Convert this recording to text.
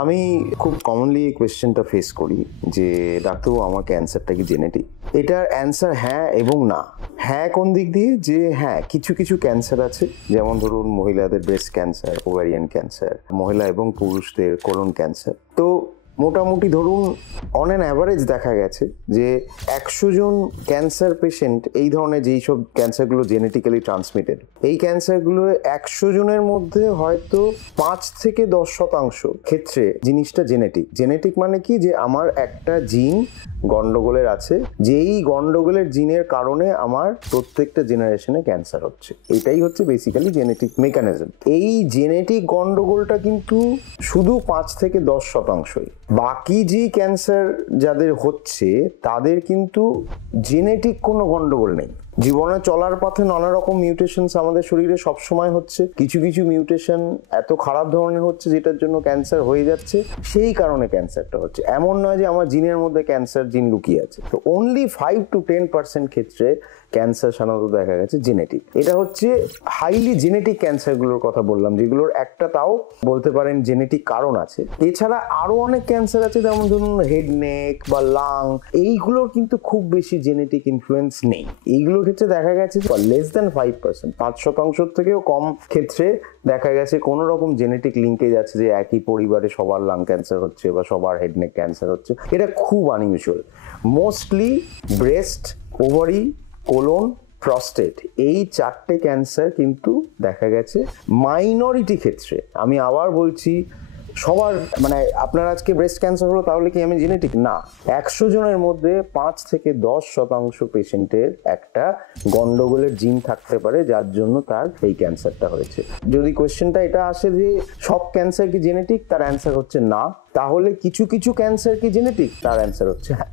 আমি খুব কমনলি এই কোয়েশ্চেনটা ফেস করি যে ডাক্তারবাবু আমার ক্যান্সারটা কি জেনেটিক। এটার অ্যান্সার হ্যাঁ এবং না। হ্যাঁ কোন দিক দিয়ে, যে হ্যাঁ কিছু কিছু ক্যান্সার আছে, যেমন ধরুন মহিলাদের ব্রেস্ট ক্যান্সার, ওভারিয়ান ক্যান্সার, মহিলা এবং পুরুষদের কোলন ক্যান্সার। তো মোটামুটি ধরুন অন অ্যান অ্যাভারেজ দেখা গেছে যে 100 জন ক্যান্সার পেশেন্ট, এই ধরনের যেই সব ক্যান্সারগুলো জেনেটিক্যালি ট্রান্সমিটেড, এই ক্যান্সারগুলো 100 জনের মধ্যে হয়তো 5 থেকে 10% ক্ষেত্রে জিনিসটা জেনেটিক মানে কি, যে আমার একটা জিন গন্ডগোলের আছে, যেই গন্ডগোলের জিনের কারণে আমার প্রত্যেকটা জেনারেশনে ক্যান্সার হচ্ছে। এটাই হচ্ছে বেসিক্যালি জেনেটিক মেকানিজম। এই জেনেটিক গন্ডগোলটা কিন্তু শুধু 5 থেকে 10%। বাকি যে ক্যান্সার যাদের হচ্ছে তাদের কিন্তু জেনেটিক কোনো গন্ডগোল নেই। জীবনে চলার পথে নানা রকম মিউটেশনস আমাদের শরীরে সবসময় হচ্ছে, কিছু কিছু মিউটেশন এত খারাপ ধরনের হচ্ছে যেটার জন্য ক্যান্সার হয়ে যাচ্ছে, সেই কারণে ক্যান্সারটা হচ্ছে। এমন নয় যে আমার জিনের মধ্যে ক্যান্সার জিন লুকিয়ে আছে। তো অনলি 5 to 10% ক্ষেত্রে ক্যান্সার সাধারণত দেখা গেছে জেনেটিক। এটা হচ্ছে হাইলি জেনেটিক ক্যান্সারগুলোর কথা বললাম, যেগুলোর একটা তাও বলতে পারেন জেনেটিক কারণ আছে। এছাড়া আরো অনেক ক্যান্সার আছে, যেমন ধরুন হেড নেক বা লাং, এইগুলোর কিন্তু খুব বেশি জেনেটিক ইনফ্লুয়েন্স নেই। এইগুলোর ক্ষেত্রে দেখা গেছে লেস দ্যান 5%, 5% থেকেও কম ক্ষেত্রে দেখা গেছে কোনো রকম জেনেটিক লিঙ্কেজ আছে যে একই পরিবারে সবার লাং ক্যান্সার হচ্ছে বা সবার হেড নেক ক্যান্সার হচ্ছে। এটা খুব unusual. Mostly breast, ovary, colon, prostate, এই 4টে ক্যান্সার কিন্তু দেখা গেছে মাইনরিটি ক্ষেত্রে। আমি আবার বলছি, সবার মানে আপনার আজকে ব্রেস্ট ক্যান্সার হলো তাহলে কি আমি জেনেটিক? না। 100 জনের মধ্যে 5 থেকে 10% পেশেন্টের একটা গন্ডগোলের জিন থাকতে পারে যার জন্য তার এই ক্যান্সারটা হয়েছে। যদি কোয়েশ্চেনটা এটা আসে যে সব ক্যান্সার কি জেনেটিক, তার অ্যান্সার হচ্ছে না। তাহলে কিছু কিছু ক্যান্সার কি জেনেটিক, তার অ্যান্সার হচ্ছে হ্যাঁ।